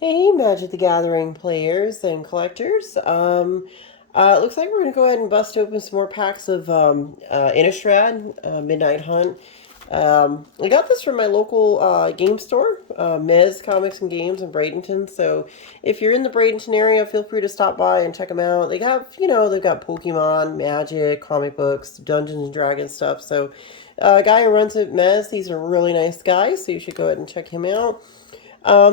Hey, Magic the Gathering players and collectors. It looks like we're going to go ahead and bust open some more packs of Innistrad, Midnight Hunt. I got this from my local game store, Mez Comics and Games in Bradenton. So if you're in the Bradenton area, feel free to stop by and check them out. They have, they've got Pokemon, Magic, comic books, Dungeons and Dragons stuff. So a guy who runs it, Mez, he's a really nice guy, so you should go ahead and check him out.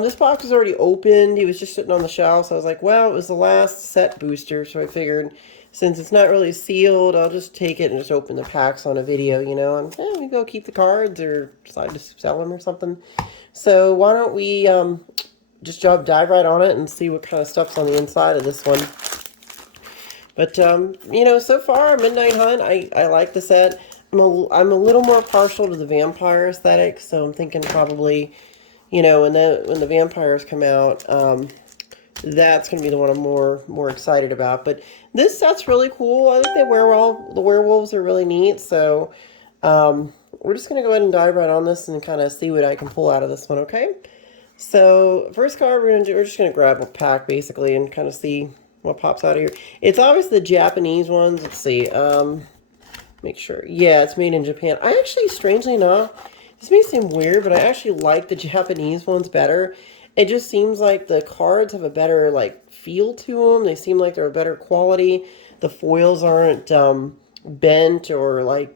This box was already opened. He was just sitting on the shelf. So I was like, well, it was the last set booster. So I figured since it's not really sealed, I'll just take it and just open the packs on a video, and maybe go keep the cards or decide to sell them or something. So why don't we just dive right on it and see what kind of stuff's on the inside of this one. But, so far, Midnight Hunt, I like the set. I'm a little more partial to the vampire aesthetic, so I'm thinking probably when the vampires come out, that's going to be the one I'm more excited about. But this set's really cool. I think the werewolves are really neat. So we're just going to go ahead and dive right on this and kind of see what I can pull out of this one. Okay. So first card we're just going to grab a pack basically and kind of see what pops out of here. It's obviously the Japanese ones. Let's see. Make sure. Yeah, it's made in Japan. I actually, strangely enough, this may seem weird, but I actually like the Japanese ones better. It just seems like the cards have a better, feel to them. They seem like they're a better quality. The foils aren't bent or,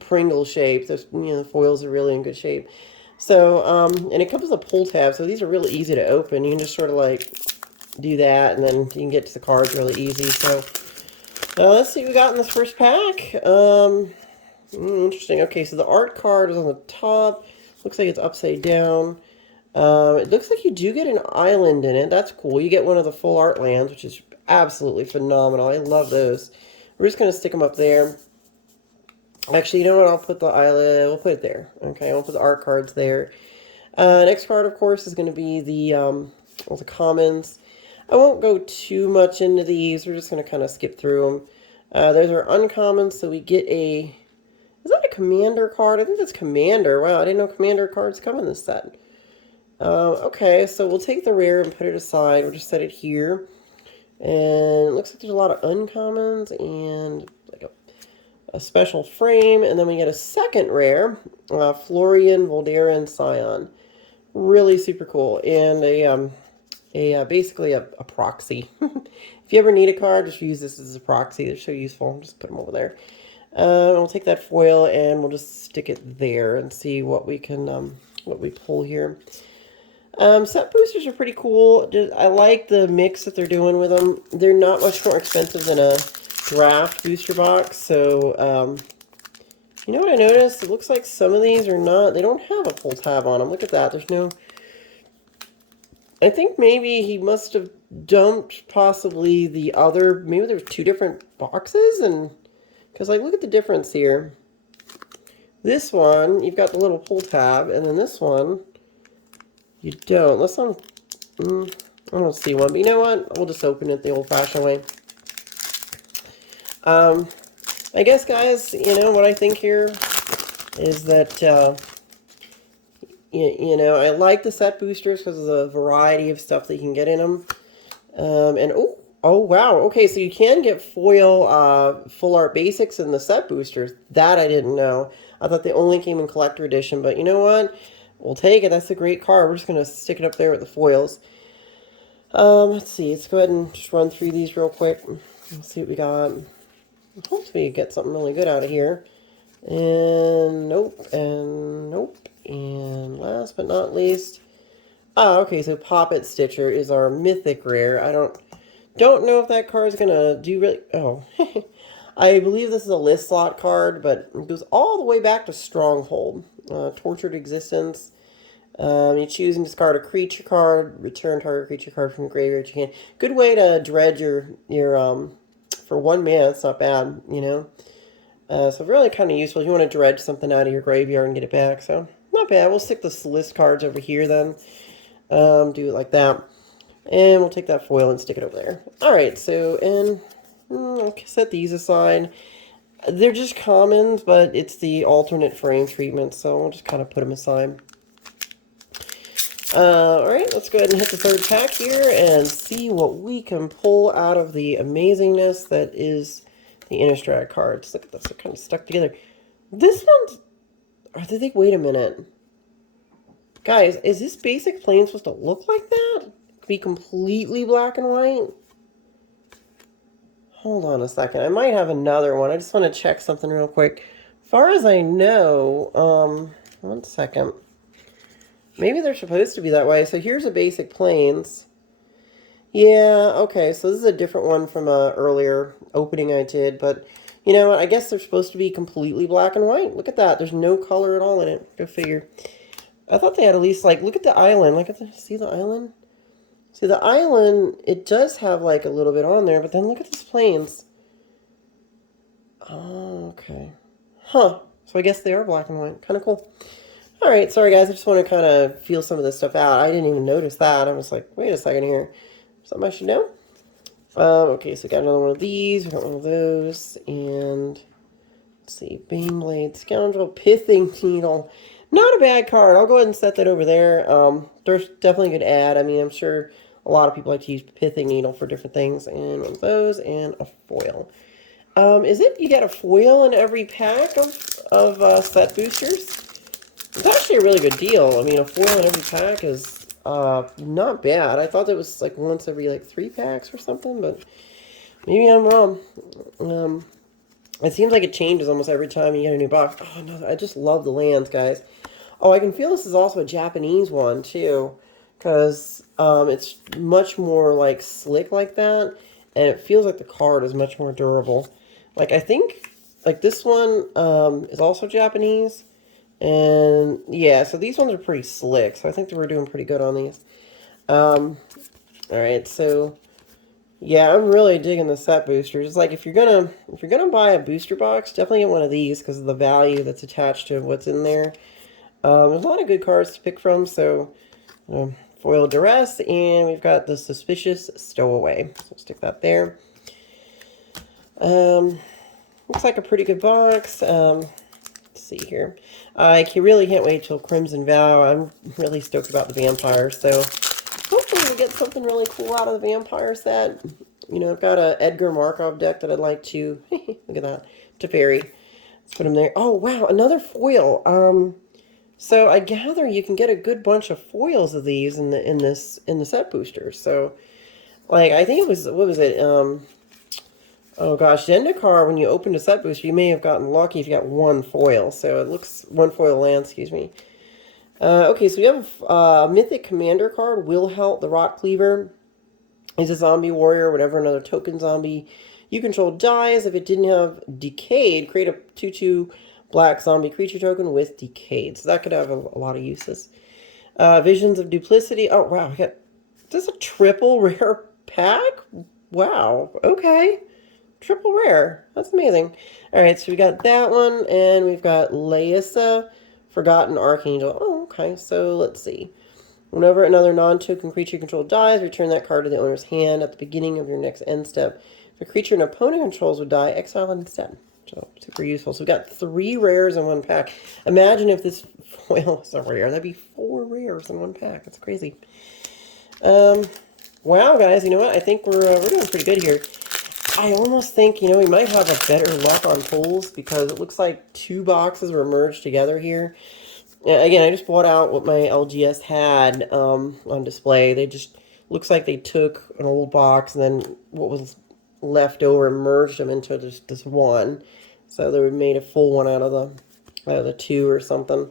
Pringle shaped. The foils are really in good shape. So, and it comes with a pull tab, so these are really easy to open. You can just sort of, do that, and then you can get to the cards really easy. So, let's see what we got in this first pack. Interesting. Okay, so the art card is on the top. Looks like it's upside down. It looks like you do get an island in it. That's cool. You get one of the full art lands, which is absolutely phenomenal. I love those. We're just going to stick them up there. Actually, you know what? I'll put the island, we'll put it there. Okay, I'll put the art cards there. Next card, of course, is going to be the commons. I won't go too much into these. We're just going to kind of skip through them. Those are uncommons, so we get a... Is that a commander card? I think that's commander. Wow, I didn't know commander cards come in this set. Okay, so we'll take the rare and put it aside. We'll just set it here. And it looks like there's a lot of uncommons and a special frame. And then we get a second rare, Florian, Voldaren, Scion. Really super cool. And basically a proxy. If you ever need a card, just use this as a proxy. They're so useful. Just put them over there. We'll take that foil and we'll just stick it there and see what we can, what we pull here. Set boosters are pretty cool. I like the mix that they're doing with them. They're not much more expensive than a draft booster box. So, you know what I noticed? It looks like some of these are not, they don't have a pull tab on them. Look at that. There's no, I think maybe he must have dumped possibly the other, maybe there's two different boxes and... Because, look at the difference here. This one, you've got the little pull tab, and then this one, you don't. Unless I don't see one, but you know what? We'll just open it the old-fashioned way. I guess, guys, what I think here is that, I like the set boosters because of the variety of stuff that you can get in them. Oh, wow. Okay, so you can get foil full art basics in the set boosters. That I didn't know. I thought they only came in collector edition, but you know what? We'll take it. That's a great card. We're just going to stick it up there with the foils. Let's see. Let's go ahead and just run through these real quick. Let's see what we got. Hopefully we get something really good out of here. And nope, and nope. And last but not least... okay, so Poppet Stitcher is our mythic rare. I don't know if that card is going to do really... Oh. I believe this is a list slot card, but it goes all the way back to Stronghold. Tortured Existence. You choose and discard a creature card. Return target creature card from the graveyard you can. Good way to dredge your for 1 mana, it's not bad, So really kind of useful. You want to dredge something out of your graveyard and get it back, so not bad. We'll stick the list cards over here then. Do it like that. And we'll take that foil and stick it over there. Alright, so, and I'll set these aside. They're just commons, but it's the alternate frame treatment, so we'll just kind of put them aside. Alright, let's go ahead and hit the third pack here and see what we can pull out of the amazingness that is the Innistrad cards. Look at this, they're kind of stuck together. This one's... wait a minute. Guys, is this basic plane supposed to look like that? Be completely black and white? Hold on a second. I might have another one. I just want to check something real quick. As far as I know, one second. Maybe they're supposed to be that way. So here's a basic planes. Yeah, okay. So this is a different one from a earlier opening I did. But you know what? I guess they're supposed to be completely black and white. Look at that. There's no color at all in it. Go figure. I thought they had at least, like, look at the island. Like, see the island? See, the island, it does have, like, a little bit on there. But then look at these planes. Oh, okay. Huh. So I guess they are black and white. Kind of cool. All right, sorry guys, I just want to kind of feel some of this stuff out. I didn't even notice that. I was like, wait a second here. Something I should know? Okay, so we got another one of these. We got one of those. And let's see, Baneblade, Scoundrel, Pithing Needle. Not a bad card. I'll go ahead and set that over there. There's definitely a good add. I mean, I'm sure a lot of people like to use Pithing Needle for different things. And one of those, and a foil. Is it you get a foil in every pack of set boosters? It's actually a really good deal. I mean, a foil in every pack is not bad. I thought it was like once every like 3 packs or something, but maybe I'm wrong. It seems like it changes almost every time you get a new box. Oh no, I just love the lands, guys. Oh, I can feel this is also a Japanese one too, because it's much more like slick like that, and it feels like the card is much more durable. Like I think like this one is also Japanese. And yeah, so these ones are pretty slick. So I think that we're doing pretty good on these. All right, so yeah, I'm really digging the set boosters. It's like if you're gonna buy a booster box, definitely get one of these because of the value that's attached to what's in there. There's a lot of good cards to pick from. So foil duress, and we've got the suspicious stowaway. So we'll stick that there. Looks like a pretty good box. See here. I really can't wait till Crimson Vow. I'm really stoked about the vampire, so hopefully we get something really cool out of the vampire set. You know, I've got a Edgar Markov deck that I'd like to look at that. Teferi. Let's put him there. Oh wow, another foil. So I gather you can get a good bunch of foils of these in the set boosters. So like I think it was what was it? Oh gosh, Zendikar, when you opened a set booster, you may have gotten lucky if you got one foil. So it looks, one foil land, excuse me. Okay, so we have a mythic commander card, Wilhelt the Rot Cleaver. He's a zombie warrior, whenever another token zombie you control dies. If it didn't have Decayed, create a 2/2 black zombie creature token with Decayed. So that could have a lot of uses. Visions of Duplicity. Oh wow, we got, this is a triple rare pack? Wow, okay. Triple rare. That's amazing. Alright, so we got that one, and we've got Laissa, Forgotten Archangel. Oh, okay, so let's see. Whenever another non-token creature you control dies, return that card to the owner's hand at the beginning of your next end step. If a creature an opponent controls would die, exile it instead. So, super useful. So we got 3 rares in one pack. Imagine if this foil was a rare. That'd be 4 rares in one pack. That's crazy. Wow, guys, you know what? I think we're doing pretty good here. I almost think, you know, we might have a better luck on pulls because it looks like 2 boxes were merged together here. Again, I just bought out what my LGS had on display. They just, looks like they took an old box and then what was left over and merged them into just this one. So they made a full one out of the 2 or something.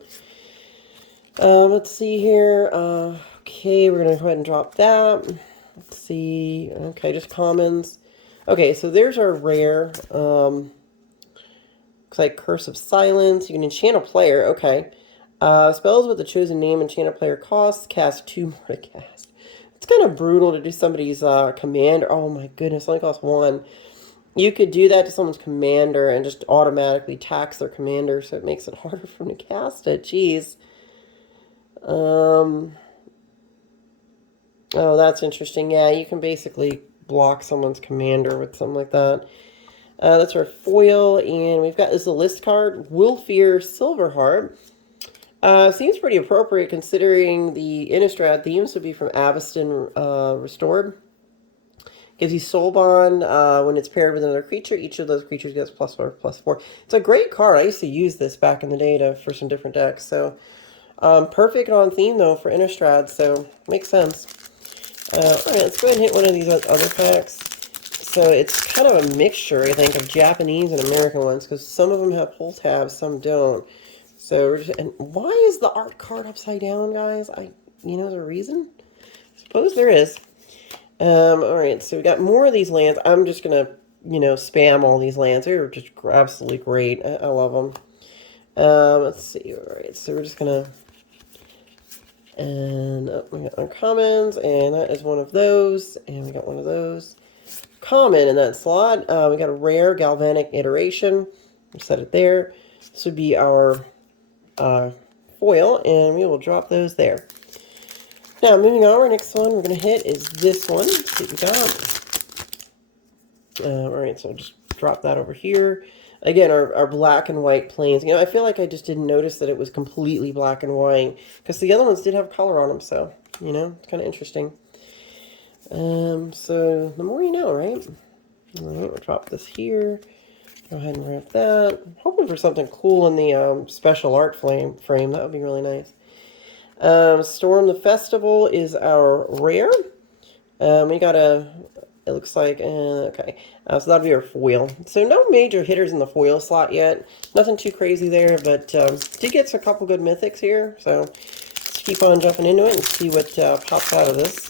Let's see here. Okay, we're going to go ahead and drop that. Let's see. Okay, just commons. Okay, so there's our rare. Looks like Curse of Silence. You can enchant a player. Okay. Spells with the chosen name enchant a player costs. Cast 2 more to cast. It's kind of brutal to do somebody's commander. Oh my goodness, it only costs 1. You could do that to someone's commander and just automatically tax their commander, so it makes it harder for them to cast it. Jeez. Oh, that's interesting. Yeah, you can basically block someone's commander with something like that. That's our foil, and we've got this a list card, Wolfear Silverheart. Seems pretty appropriate considering the Innistrad themes would be from Aveston Restored. Gives you Soul Bond when it's paired with another creature. Each of those creatures gets +4/+4. It's a great card. I used to use this back in the day for some different decks. So perfect on theme though for Innistrad. So makes sense. All right, let's go ahead and hit one of these other packs. So it's kind of a mixture, I think, of Japanese and American ones because some of them have pull tabs, some don't. So, and why is the art card upside down, guys? You know, the reason? I suppose there is. All right, so we got more of these lands. I'm just gonna, you know, spam all these lands. They're just absolutely great. I love them. Let's see. All right, so we're just gonna, and we got uncommons, and that is one of those, and we got one of those. Common in that slot. We got a rare galvanic iteration. We'll set it there. This would be our foil, and we will drop those there. Now, moving on, our next one we're going to hit is this one. Let's see what we got. All right, so I'll just drop that over here. Again, our black and white planes. You know, I feel like I just didn't notice that it was completely black and white because the other ones did have color on them, so, you know, it's kind of interesting. So the more you know, right? All right, we'll drop this here. Go ahead and wrap that. Hoping for something cool in the special art frame. That would be really nice. Storm the Festival is our rare. We got it looks like, okay. So that'll be our foil. So no major hitters in the foil slot yet. Nothing too crazy there, but did get a couple good mythics here. So let's keep on jumping into it and see what pops out of this.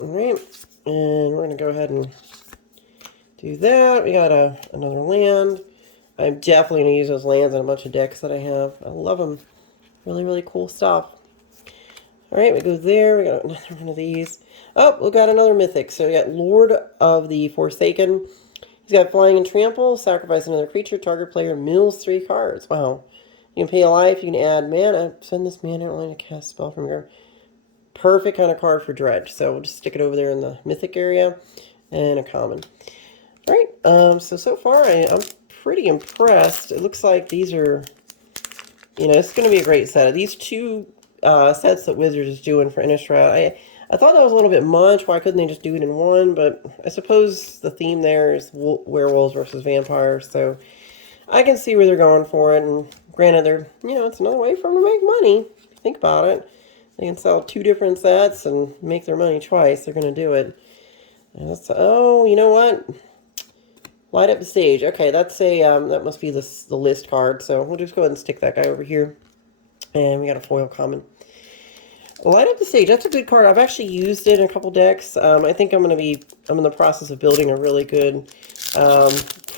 All right, and we're going to go ahead and do that. We got another land. I'm definitely going to use those lands in a bunch of decks that I have. I love them. Really, really cool stuff. All right, we go there. We got another one of these. Oh, we got another mythic. So we got Lord of the Forsaken. He's got Flying and Trample. Sacrifice another creature. Target player mills 3 cards. Wow. You can pay a life. You can add mana. Send this mana only to cast a spell from your... Perfect kind of card for Dredge. So we'll just stick it over there in the mythic area. And a common. All right. So far, I'm pretty impressed. It looks like these are... You know, it's going to be a great set. These two sets that Wizards is doing for Innistrad, I thought that was a little bit much. Why couldn't they just do it in one? But I suppose the theme there is werewolves versus vampires. So I can see where they're going for it. And granted, they're, you know, it's another way for them to make money. If you think about it. They can sell 2 different sets and make their money twice. They're going to do it. Oh, you know what? Light up the stage. Okay, that's a that must be the list card. So we'll just go ahead and stick that guy over here. And we got a foil common. Light up the stage. That's a good card. I've actually used it in a couple decks. I think I'm in the process of building a really good,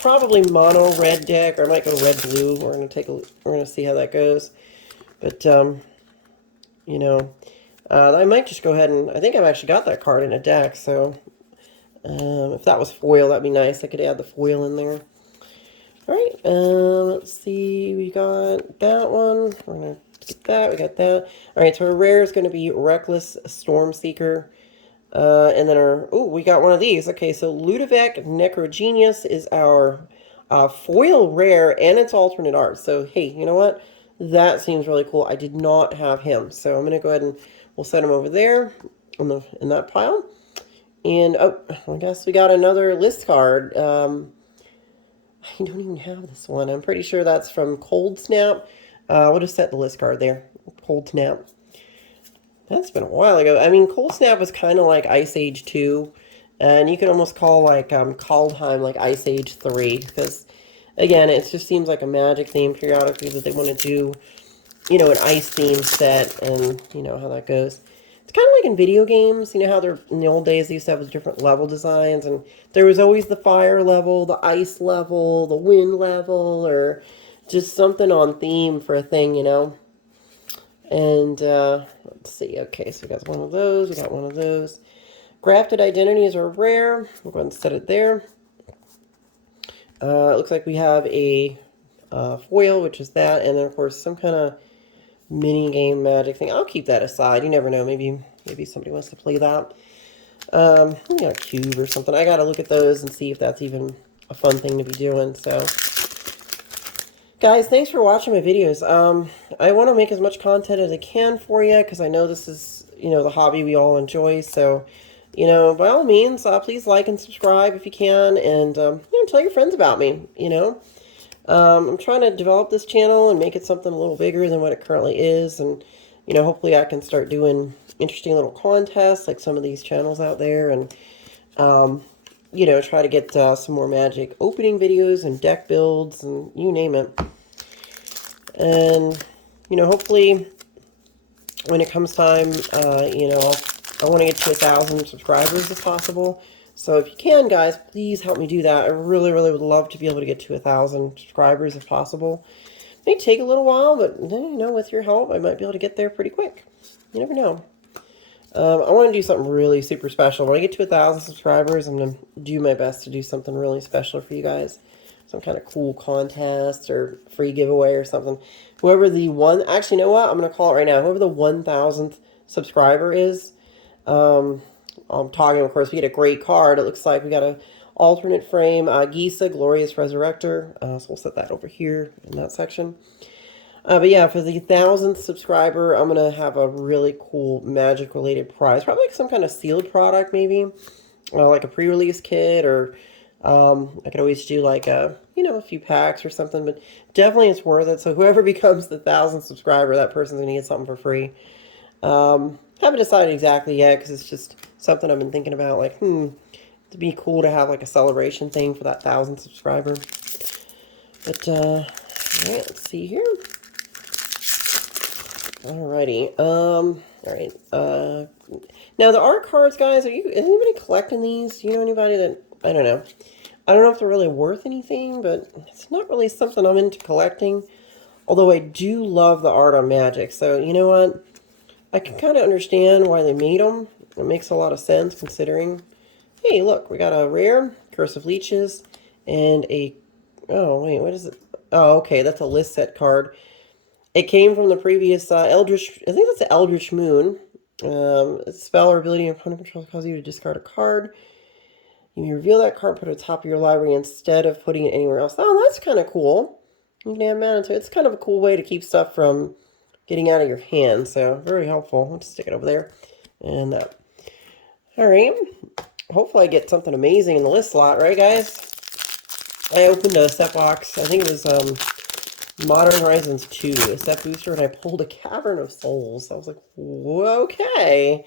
probably mono red deck, or I might go red blue. We're gonna see how that goes. But you know, I might just go ahead and I think I've actually got that card in a deck. So. If that was foil, that'd be nice. I could add the foil in there. All right, let's see. We got that one. We're going to get that. We got that. All right, so our rare is going to be Reckless Stormseeker. And then we got one of these. Okay, so Ludovic Necrogenius is our foil rare, and it's alternate art. So, hey, you know what? That seems really cool. I did not have him. So I'm going to go ahead and we'll set him over there in that pile. And, oh, I guess we got another list card. I don't even have this one. I'm pretty sure that's from Cold Snap. We'll just set the list card there. Cold Snap. That's been a while ago. I mean, Cold Snap was kind of like Ice Age 2. And you could almost call, like, Kaldheim, like, Ice Age 3. Because, again, it just seems like a Magic theme periodically that they want to do, you know, an ice theme set. And, you know, how that goes. It's kind of like in video games, you know how they're in the old days they used to have different level designs, and there was always the fire level, the ice level, the wind level, or just something on theme for a thing, you know. And let's see, okay, so we got one of those, we got one of those. Grafted Identities are rare. We'll go ahead and set it there. It looks like we have a foil, which is that, and then of course some kind of mini game Magic thing. I'll keep that aside. You never know. Maybe somebody wants to play that. We got a cube or something. I got to look at those and see if that's even a fun thing to be doing. So, all right. So we got one of those. We got one of those. Grafted Identities are rare. It looks like we have a foil, which is that, and then of course some kind of mini game Magic thing. I'll keep that aside. You never know. Maybe somebody wants to play that. You got a cube or something. I got to look at those and see if that's even a fun thing to be doing. So, Guys, thanks for watching my videos. I want to make as much content as I can for you because I know this is, the hobby we all enjoy. So, by all means, please like and subscribe if you can, and tell your friends about me. I'm trying to develop this channel and make it something a little bigger than what it currently is, and hopefully I can start doing interesting little contests like some of these channels out there, and try to get some more Magic opening videos and deck builds and you name it. And, hopefully when it comes time, I want to get to 1,000 subscribers if possible. So if you can, guys, please help me do that. I really, really would love to be able to get to 1,000 subscribers if possible. It may take a little while, but, with your help, I might be able to get there pretty quick. You never know. I want to do something really super special. When I get to 1,000 subscribers, I'm going to do my best to do something really special for you guys. Some kind of cool contest or free giveaway or something. Whoever the actually, you know what? I'm going to call it right now. Whoever the 1,000th subscriber is, I'm talking, of course, we get a great card. It looks like we got a alternate frame, Gisa, Glorious Resurrector. So we'll set that over here in that section. But yeah, for the 1,000th subscriber, I'm going to have a really cool Magic-related prize. Probably like some kind of sealed product, maybe. Like a pre-release kit, or I could always do like a few packs or something. But definitely it's worth it. So whoever becomes the 1,000th subscriber, that person's going to get something for free. Haven't decided exactly yet because it's just something I've been thinking about. Like, it'd be cool to have like a celebration thing for that 1,000th subscriber. But, all right, let's see here. Alrighty. Alright. Now the art cards, guys, is anybody collecting these? Do you know anybody that, I don't know. I don't know if they're really worth anything, but it's not really something I'm into collecting. Although I do love the art on Magic. So, you know what? I can kind of understand why they made them. It makes a lot of sense considering. Hey, look, we got a rare, Curse of Leeches, and a, oh, wait, what is it? Oh, okay, that's a list set card. It came from the previous Eldritch, I think that's the Eldritch Moon. Spell or ability your opponent controls cause you to discard a card. You may reveal that card, put it at the top of your library instead of putting it anywhere else. Oh, that's kind of cool. You can add mana to it. It's kind of a cool way to keep stuff from getting out of your hand. So, very helpful. I'll just stick it over there. And that. Alright. Hopefully I get something amazing in the list slot, right, guys? I opened a set box. I think it was Modern Horizons 2, a set booster, and I pulled a Cavern of Souls. I was like, okay.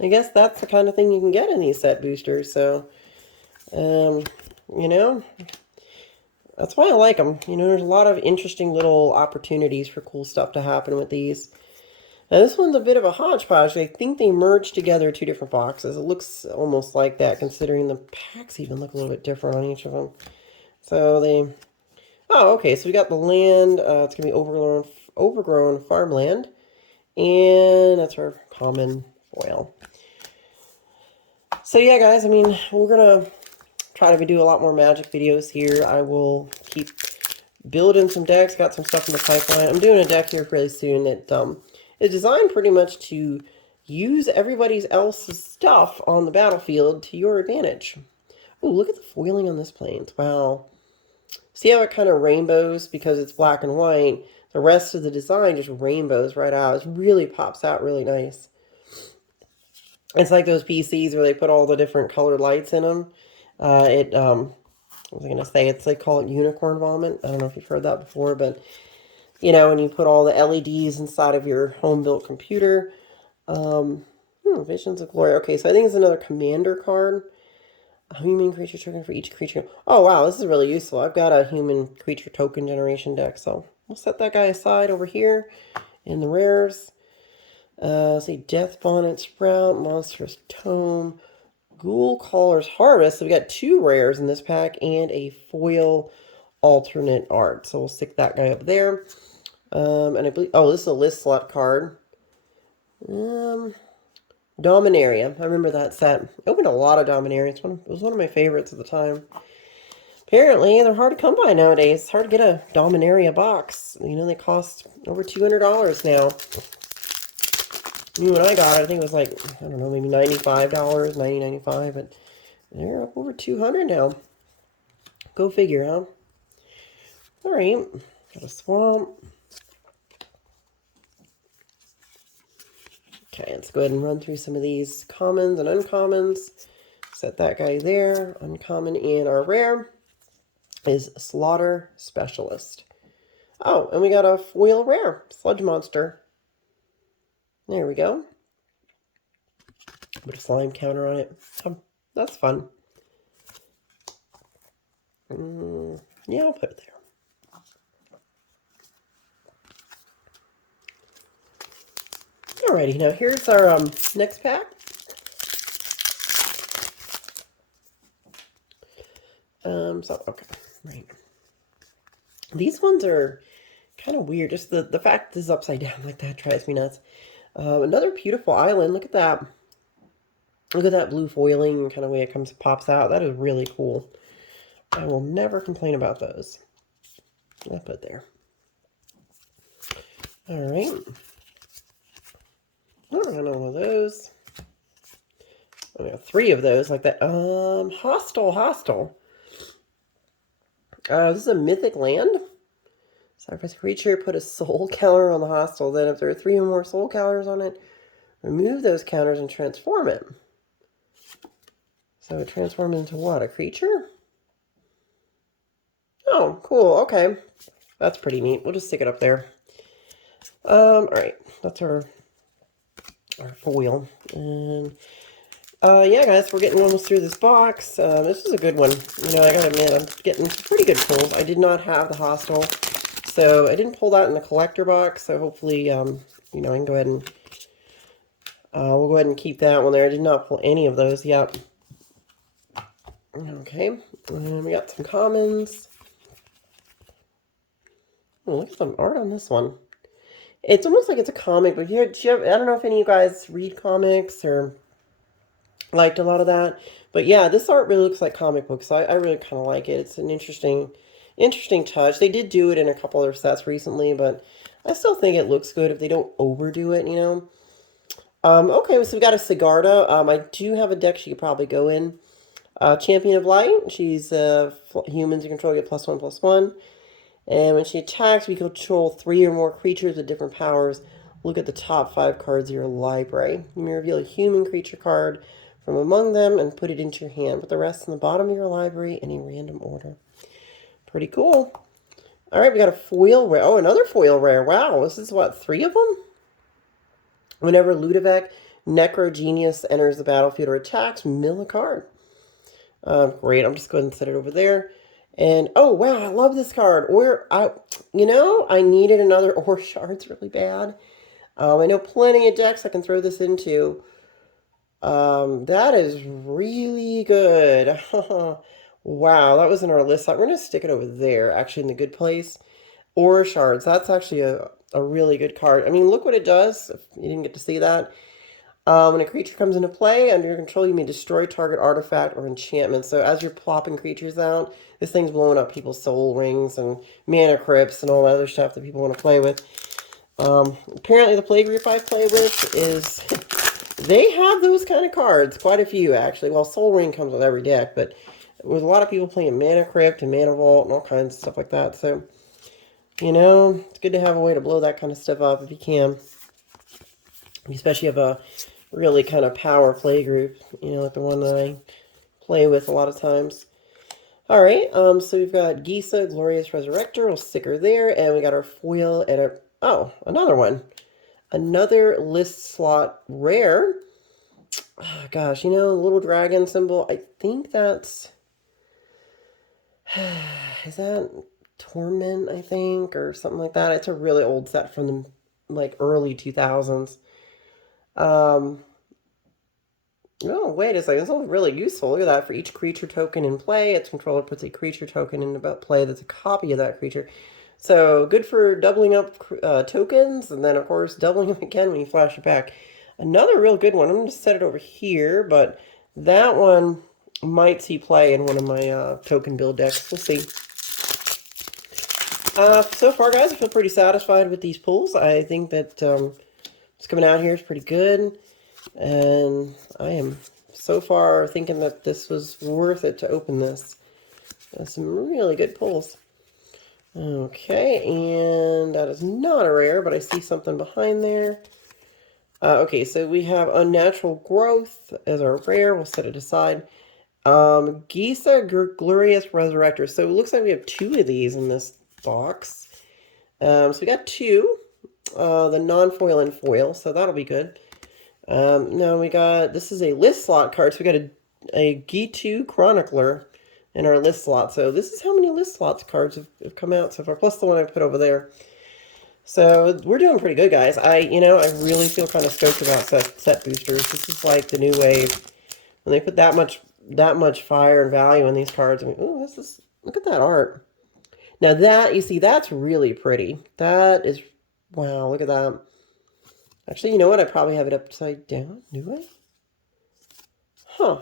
I guess that's the kind of thing you can get in these set boosters. So, that's why I like them. There's a lot of interesting little opportunities for cool stuff to happen with these. Now, this one's a bit of a hodgepodge. I think they merged together two different boxes. It looks almost like that, considering the packs even look a little bit different on each of them. So they... Oh, okay, so we got the land. It's going to be overgrown farmland. And that's our common foil. So yeah, guys, I mean, we're going to try to do a lot more Magic videos here. I will keep building some decks. Got some stuff in the pipeline. I'm doing a deck here really soon that is designed pretty much to use everybody else's stuff on the battlefield to your advantage. Oh, look at the foiling on this Plains. Wow. See how it kind of rainbows because it's black and white? The rest of the design just rainbows right out. It really pops out really nice. It's like those PCs where they put all the different colored lights in them. What was I going to say? They call it unicorn vomit. I don't know if you've heard that before, but, when you put all the LEDs inside of your home-built computer. Visions of Glory. Okay, so I think it's another commander card. A human creature token for each creature. Oh, wow, this is really useful. I've got a human creature token generation deck, so we'll set that guy aside over here in the rares. Let's see, Death Bonnet Sprout, Monstrous Tome, Ghoul Caller's Harvest. So we got two rares in this pack and a foil alternate art. So we'll stick that guy up there. And I believe, oh, this is a list slot card. Dominaria. I remember that set. I opened a lot of Dominaria. It was one of my favorites at the time. Apparently, they're hard to come by nowadays. It's hard to get a Dominaria box. They cost over $200 now. When I got it, I think it was like, I don't know, maybe $95, $90.95, but they're up over $200 now. Go figure, huh? Alright. Got a swamp. Okay, let's go ahead and run through some of these commons and uncommons. Set that guy there. Uncommon in our rare is Slaughter Specialist. Oh, and we got a foil rare, Sludge Monster. There we go. Put a slime counter on it. That's fun. Yeah, I'll put it there. Alrighty, now here's our next pack. Okay, right. These ones are kind of weird. Just the fact this is upside down like that drives me nuts. Another beautiful island. Look at that. Look at that blue foiling kind of way it pops out. That is really cool. I will never complain about those. I'll put it there. All right. Oh, I got one of those. I got 3 of those like that. Hostile. This is a mythic land. Sacrifice a creature, put a soul counter on the hostile. Then if there are 3 or more soul counters on it, remove those counters and transform it. So it transforms into what? A creature? Oh, cool. Okay. That's pretty neat. We'll just stick it up there. Alright. That's our foil. And yeah, guys, we're getting almost through this box. This is a good one. You know, I gotta admit, I'm getting some pretty good pulls. I did not have the hostile, so I didn't pull that in the collector box. So hopefully, you know, I can go ahead and we'll go ahead and keep that one there. I did not pull any of those yet. Okay, and we got some commons. Oh, look at some art on this one. It's almost like it's a comic, but I don't know if any of you guys read comics or liked a lot of that. But yeah, this art really looks like comic books. So I really kind of like it. It's an interesting touch. They did do it in a couple other sets recently, but I still think it looks good if they don't overdo it, you know. Okay, so we got a Sigarda. I do have a deck she could probably go in. Champion of Light. She's humans you control get +1/+1. And when she attacks, we control 3 or more creatures with different powers. Look at the top 5 cards of your library. You may reveal a human creature card from among them and put it into your hand. Put the rest in the bottom of your library in a random order. Pretty cool. All right, we got a foil rare. Oh, another foil rare. Wow, this is what, 3 of them? Whenever Ludovic Necrogenius enters the battlefield or attacks, mill a card. Great, I'm just going to set it over there. And, oh, wow, I love this card. You know, I needed another Ore Shards really bad. I know plenty of decks I can throw this into. That is really good. Wow, that was in our list. We're going to stick it over there, actually, in the good place. Ore Shards, that's actually a really good card. I mean, look what it does, if you didn't get to see that. When a creature comes into play, under your control, you may destroy target artifact or enchantment. So as you're plopping creatures out, this thing's blowing up people's soul rings and mana crypts and all that other stuff that people want to play with. Apparently the play group I play with is... they have those kind of cards. Quite a few, actually. Well, Soul Ring comes with every deck, but with a lot of people playing Mana Crypt and Mana Vault and all kinds of stuff like that. So, you know, it's good to have a way to blow that kind of stuff up if you can. Especially if you have a really kind of power play group, you know, like the one that I play with a lot of times. All right, so we've got Gisa, Glorious Resurrector. We'll stick her there, and we got our foil and our... oh, another one. Another list slot rare. Oh, gosh, you know, the little dragon symbol. I think that's... is that Torment, I think, or something like that? It's a really old set from the, like, early 2000s. Oh, wait a second. This is really useful. Look at that. For each creature token in play, its controller puts a creature token in about play that's a copy of that creature. So, good for doubling up tokens, and then, of course, doubling them again when you flash it back. Another real good one. I'm going to set it over here, but that one might see play in one of my token build decks. We'll see. So far, guys, I feel pretty satisfied with these pulls. I think that what's coming out here is pretty good. And I am so far thinking that this was worth it to open this. Some really good pulls. Okay, and that is not a rare, but I see something behind there. Okay, so we have Unnatural Growth as our rare. We'll set it aside. Gisa Glorious Resurrector. So it looks like we have 2 of these in this box. So we got 2. The non-foil and foil, so that'll be good. Now we got, this is a list slot card, so we got a G2 Chronicler in our list slot. So this is how many list slots cards have come out so far, plus the one I put over there. So we're doing pretty good, guys. I really feel kind of stoked about set boosters. This is like the new wave. When they put that much fire and value in these cards, I mean, ooh, look at that art. Now that, you see, that's really pretty. That is, wow, look at that. Actually, you know what? I probably have it upside down. Do I? Huh.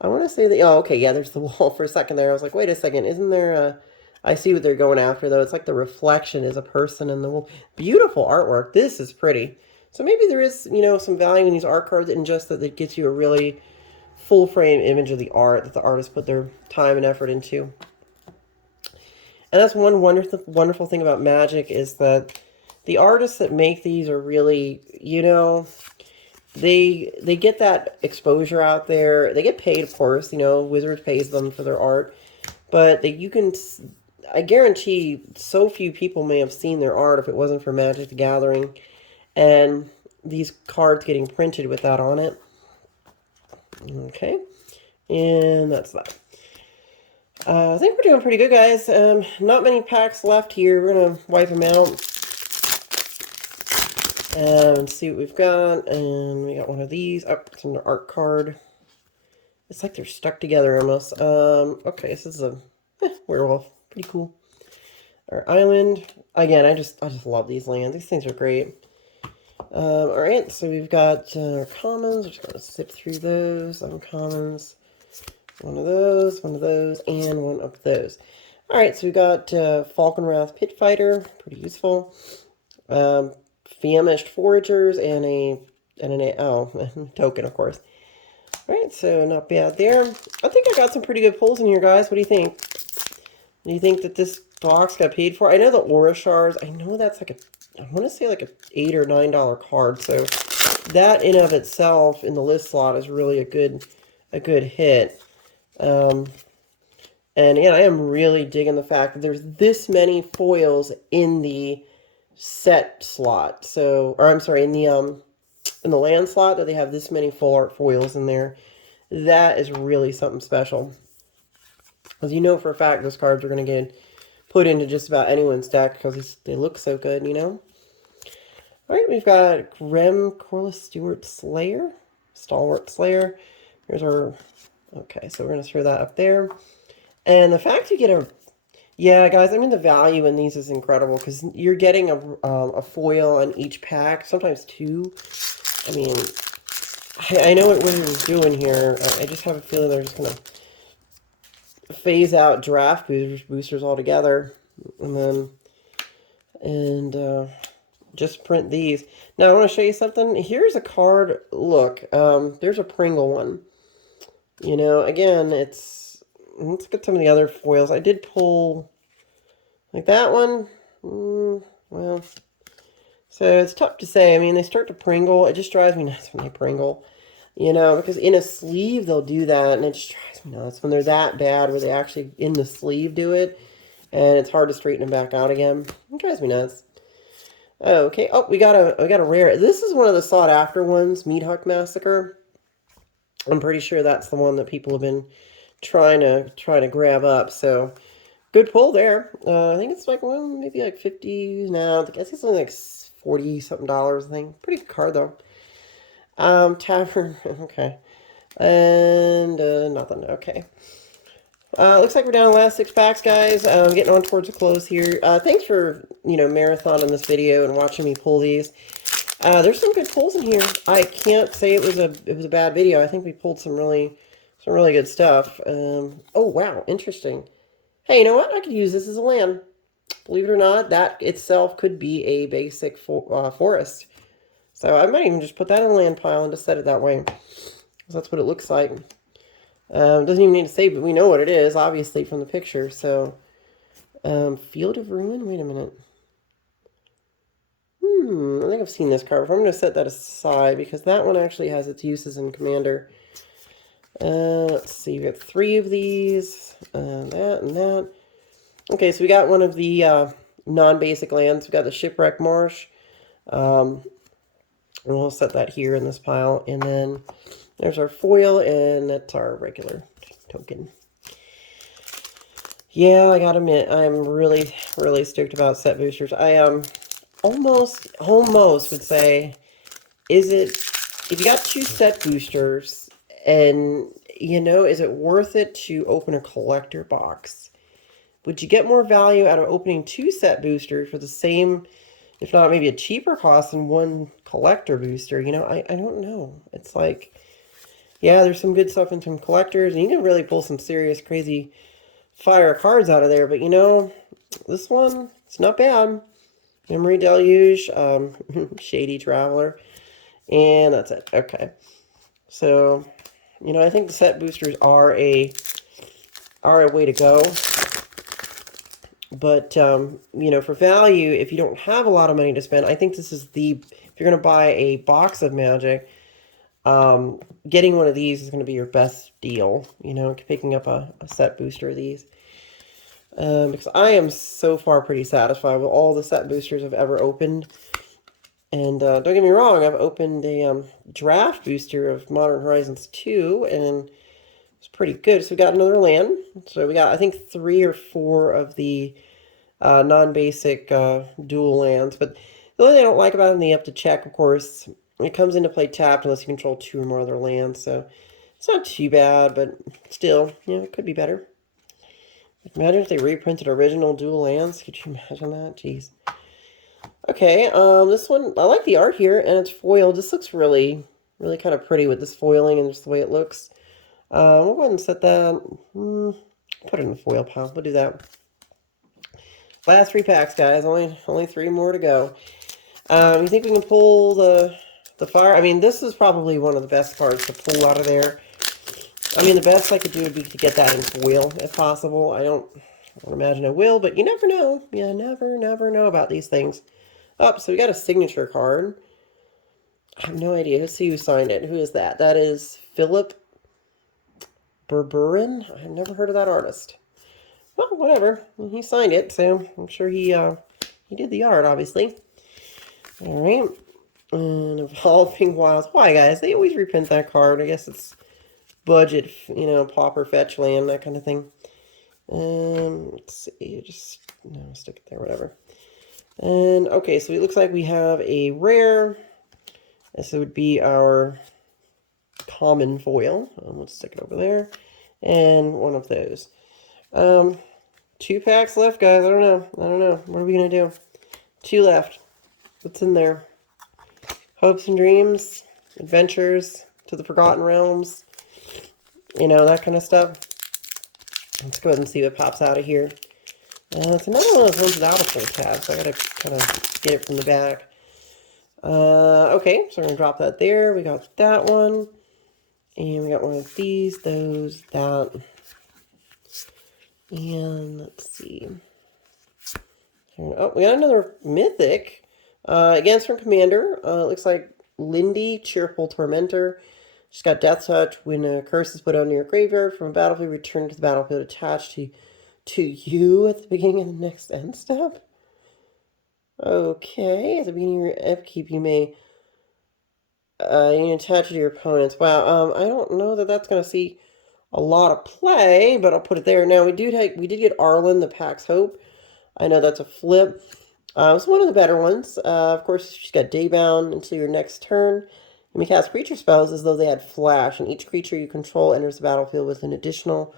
I want to say that, oh, okay, yeah, there's the wall for a second there. I was like, wait a second, isn't there a, I see what they're going after, though. It's like the reflection is a person in the wall. Beautiful artwork. This is pretty. So maybe there is, some value in these art cards in just that it gets you a really full frame image of the art that the artists put their time and effort into. And that's one wonderful thing about Magic is that the artists that make these are really, they get that exposure out there. They get paid, of course. Wizards pays them for their art, but I guarantee so few people may have seen their art if it wasn't for Magic the Gathering and these cards getting printed with that on it. Okay, and that's that. I think we're doing pretty good, guys. Not many packs left here. We're going to wipe them out and see what we've got. And we got one of these. Oh, it's an art card. It's like they're stuck together almost. Okay, this is a werewolf. Pretty cool. Our island. Again, I just love these lands. These things are great. Alright, so we've got our commons. We're just going to zip through those. Uncommons. One of those, and one of those. Alright, so we got Falconwrath Pit Fighter, pretty useful. Famished Foragers, and an token, of course. Alright, so not bad there. I think I got some pretty good pulls in here, guys. What do you think? Do you think that this box got paid for? I know the Aura Shards, I know that's like I want to say like a $8 or $9 card, so that in of itself in the list slot is really a good hit. And yeah, I am really digging the fact that there's this many foils in the set slot. So, or I'm sorry, in the land slot, that they have this many full art foils in there. That is really something special. Because you know for a fact those cards are going to get put into just about anyone's deck because they look so good, Alright, we've got Grem Corliss Stewart Slayer. Stalwart Slayer. Here's our... Okay, so we're going to throw that up there. And the fact you get yeah, guys, I mean, the value in these is incredible because you're getting a foil on each pack, sometimes 2. I mean, I know what Wizards is doing here. I just have a feeling they're just going to phase out draft boosters altogether and then, just print these. Now, I want to show you something. Here's a card. Look, there's a Pringle one. Again, let's get some of the other foils. I did pull, like that one. Well, so it's tough to say. I mean, they start to Pringle. It just drives me nuts when they Pringle. Because in a sleeve, they'll do that, and it just drives me nuts when they're that bad where they actually, in the sleeve, do it, and it's hard to straighten them back out again. It drives me nuts. Okay. Oh, we got a rare. This is one of the sought after ones, Meat Huck Massacre. I'm pretty sure that's the one that people have been trying to grab up. So good pull there. I think it's like, well, maybe like 50 now. I guess it's only like 40 something dollars. I think pretty good card though. Tavern. Okay. And nothing. Okay. Looks like we're down to the last 6 packs, guys. Getting on towards the close here. Thanks for, marathoning this video and watching me pull these. There's some good pulls in here. I can't say it was a bad video. I think we pulled some really good stuff. Oh, wow. Interesting. Hey, you know what? I could use this as a land. Believe it or not, that itself could be a basic forest. So I might even just put that in a land pile and just set it that way. Because that's what it looks like. Doesn't even need to say, but we know what it is, obviously, from the picture. So, Field of Ruin? Wait a minute. I think I've seen this card before. I'm going to set that aside because that one actually has its uses in Commander. Let's see, we got 3 of these, that and that. Okay, so we got one of the non-basic lands. We got the Shipwreck Marsh. And we'll set that here in this pile. And then there's our foil, and that's our regular token. Yeah, I gotta admit, I'm really, really stoked about set boosters. I almost would say, if you got 2 set boosters, and is it worth it to open a collector box? Would you get more value out of opening 2 set boosters for the same, if not maybe a cheaper cost than 1 collector booster? I don't know. It's like, yeah, there's some good stuff in some collectors, and you can really pull some serious crazy fire cards out of there, but this one, it's not bad. Memory Deluge, Shady Traveler, and that's it. Okay. So, I think the set boosters are a way to go. But, for value, if you don't have a lot of money to spend, I think this is if you're going to buy a box of Magic, getting one of these is going to be your best deal, picking up a set booster of these. Because I am so far pretty satisfied with all the set boosters I've ever opened. And don't get me wrong, I've opened a draft booster of Modern Horizons 2, and it's pretty good. So we got another land. So we got, I think, 3 or 4 of the non-basic dual lands. But the only thing I don't like about them, you have to check, of course. It comes into play tapped unless you control 2 or more other lands. So it's not too bad, but still, it could be better. Imagine if they reprinted original dual lands. Could you imagine that? Jeez. Okay, this one, I like the art here, and it's foiled. This looks really, really kind of pretty with this foiling and just the way it looks. We'll go ahead and set that. Put it in the foil pile. We'll do that. Last 3 packs, guys. Only 3 more to go. You think we can pull the fire? I mean, this is probably one of the best cards to pull out of there. I mean, the best I could do would be to get that in foil, if possible. I don't imagine I will, but you never know. You never know about these things. Oh, so we got a signature card. I have no idea. Let's see who signed it. Who is that? That is Philip Berberin. I've never heard of that artist. Well, whatever. He signed it, so I'm sure he did the art, obviously. All right. And Evolving Wilds. Why, guys? They always reprint that card. I guess it's budget, pauper fetch land, that kind of thing. Let's see. Just stick it there, whatever. And okay, so it looks like we have a rare. This would be our common foil. Let's stick it over there. And one of those. 2 packs left, guys. I don't know. What are we going to do? 2 left. What's in there? Hopes and dreams. Adventures to the Forgotten Realms. That kind of stuff. Let's go ahead and see what pops out of here. It's another one of those ones without a full tab, so I gotta kind of get it from the back. Okay, so we're gonna drop that there. We got that one. And we got one of these, those, that. And let's see. Oh, we got another mythic. Again, it's from Commander. It looks like Lindy, Cheerful Tormentor. She's got Death Touch. When a curse is put on your graveyard from a battlefield, return to the battlefield attached to you at the beginning of the next end step. Okay, at the beginning of your upkeep, you may attach it to your opponents. Wow, I don't know that that's going to see a lot of play, but I'll put it there. Now, we did get Arlen, the Pax Hope. I know that's a flip. It's one of the better ones. Of course, she's got Daybound until your next turn. You may cast creature spells as though they had flash, and each creature you control enters the battlefield with an additional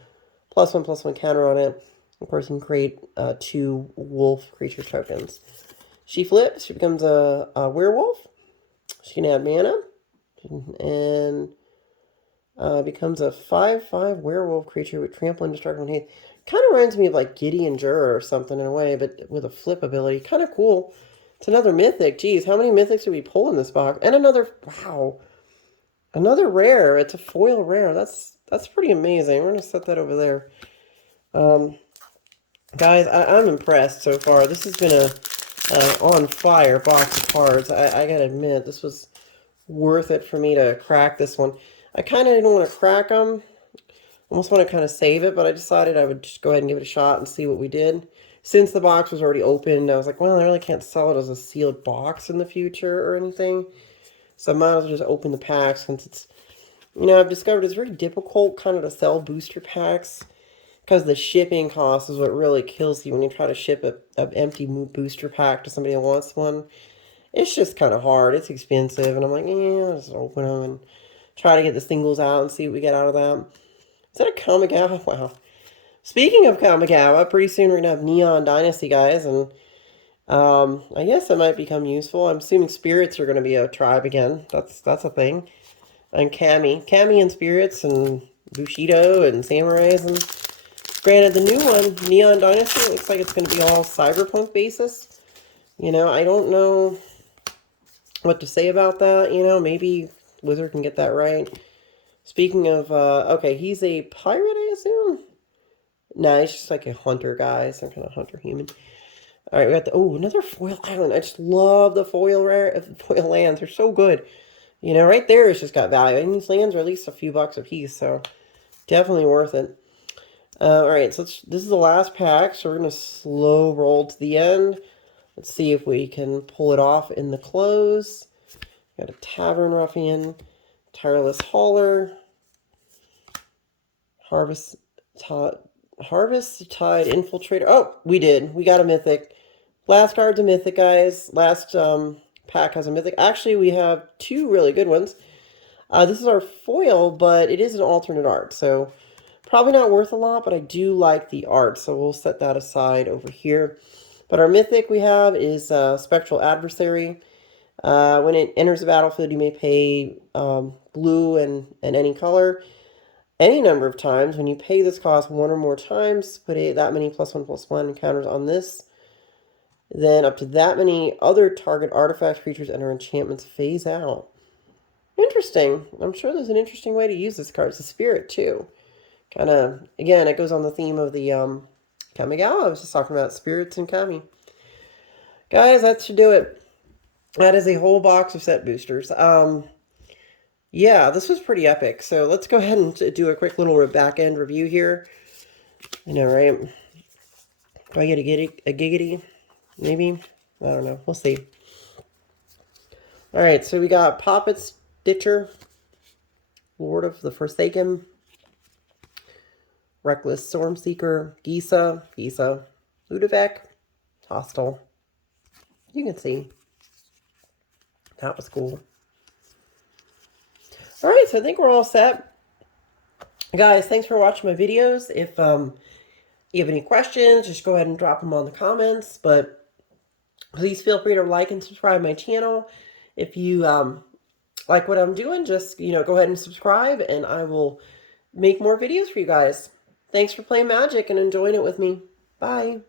+1/+1 counter on it. Of course, you can create 2 wolf creature tokens. She flips. She becomes a werewolf. She can add mana. And becomes a 5/5 werewolf creature with trample and destructible and haste. Kind of reminds me of like Gideon Juror or something in a way, but with a flip ability. Kind of cool. It's another mythic. Geez, how many mythics did we pull in this box? And another, wow. Another rare. It's a foil rare. That's pretty amazing. We're going to set that over there. Guys, I'm impressed so far. This has been a on fire box of cards. I gotta admit, this was worth it for me to crack this one. I kind of didn't want to crack them. Almost want to kind of save it, but I decided I would just go ahead and give it a shot and see what we did. Since the box was already opened, I was like, well, I really can't sell it as a sealed box in the future or anything. So I might as well just open the pack since it's, you know, I've discovered it's very difficult kind of to sell booster packs because the shipping cost is what really kills you when you try to ship an empty booster pack to somebody that wants one. It's just kind of hard. It's expensive. And I'm like, yeah, I'll just open them and try to get the singles out and see what we get out of that. Is that a Kamigawa? Wow. Speaking of Kamigawa, pretty soon we're going to have Neon Dynasty, guys. And I guess that might become useful. I'm assuming spirits are going to be a tribe again. That's a thing. And Kami and spirits and Bushido and samurais. And granted, the new one, Neon Dynasty, looks like it's going to be all cyberpunk basis. You know, I don't know what to say about that. You know, maybe Wizard can get that right. Speaking of, okay, he's a pirate, I assume? Nah, he's just like a hunter guy, some kind of hunter human. All right, we got the, oh, another foil island. I just love the foil lands. They're so good. You know, right there, it's just got value. And these lands are at least a few bucks a piece, so definitely worth it. All right, so this is the last pack, so we're going to slow roll to the end. Let's see if we can pull it off in the close. Got a Tavern Ruffian, Tireless Hauler, Harvest Tide Infiltrator. Oh, we did. We got a mythic. Last card's a mythic, guys. Last pack has a mythic. Actually, we have two really good ones. This is our foil, but it is an alternate art, so probably not worth a lot, but I do like the art, so we'll set that aside over here. But our mythic we have is Spectral Adversary. When it enters the battlefield, you may pay blue and any color any number of times. When you pay this cost one or more times, put that many +1/+1 encounters on this. Then up to that many other target artifacts, creatures, and or enchantments phase out. Interesting. I'm sure there's an interesting way to use this card. It's a spirit, too. Kind of, again, it goes on the theme of the Kamigawa. I was just talking about spirits and Kami. Guys, that should do it. That is a whole box of set boosters. Yeah, this was pretty epic. So let's go ahead and do a quick little back-end review here. I know, right? Do I get a giggity? Maybe? I don't know. We'll see. All right, so we got Poppet Stitcher, Lord of the Forsaken, Reckless Stormseeker, Gisa, Ludovec, Hostile. You can see. That was cool. All right, so I think we're all set. Guys, thanks for watching my videos. If you have any questions, just go ahead and drop them on the comments. But please feel free to like and subscribe my channel. If you like what I'm doing, just, you know, go ahead and subscribe, and I will make more videos for you guys. Thanks for playing Magic and enjoying it with me. Bye.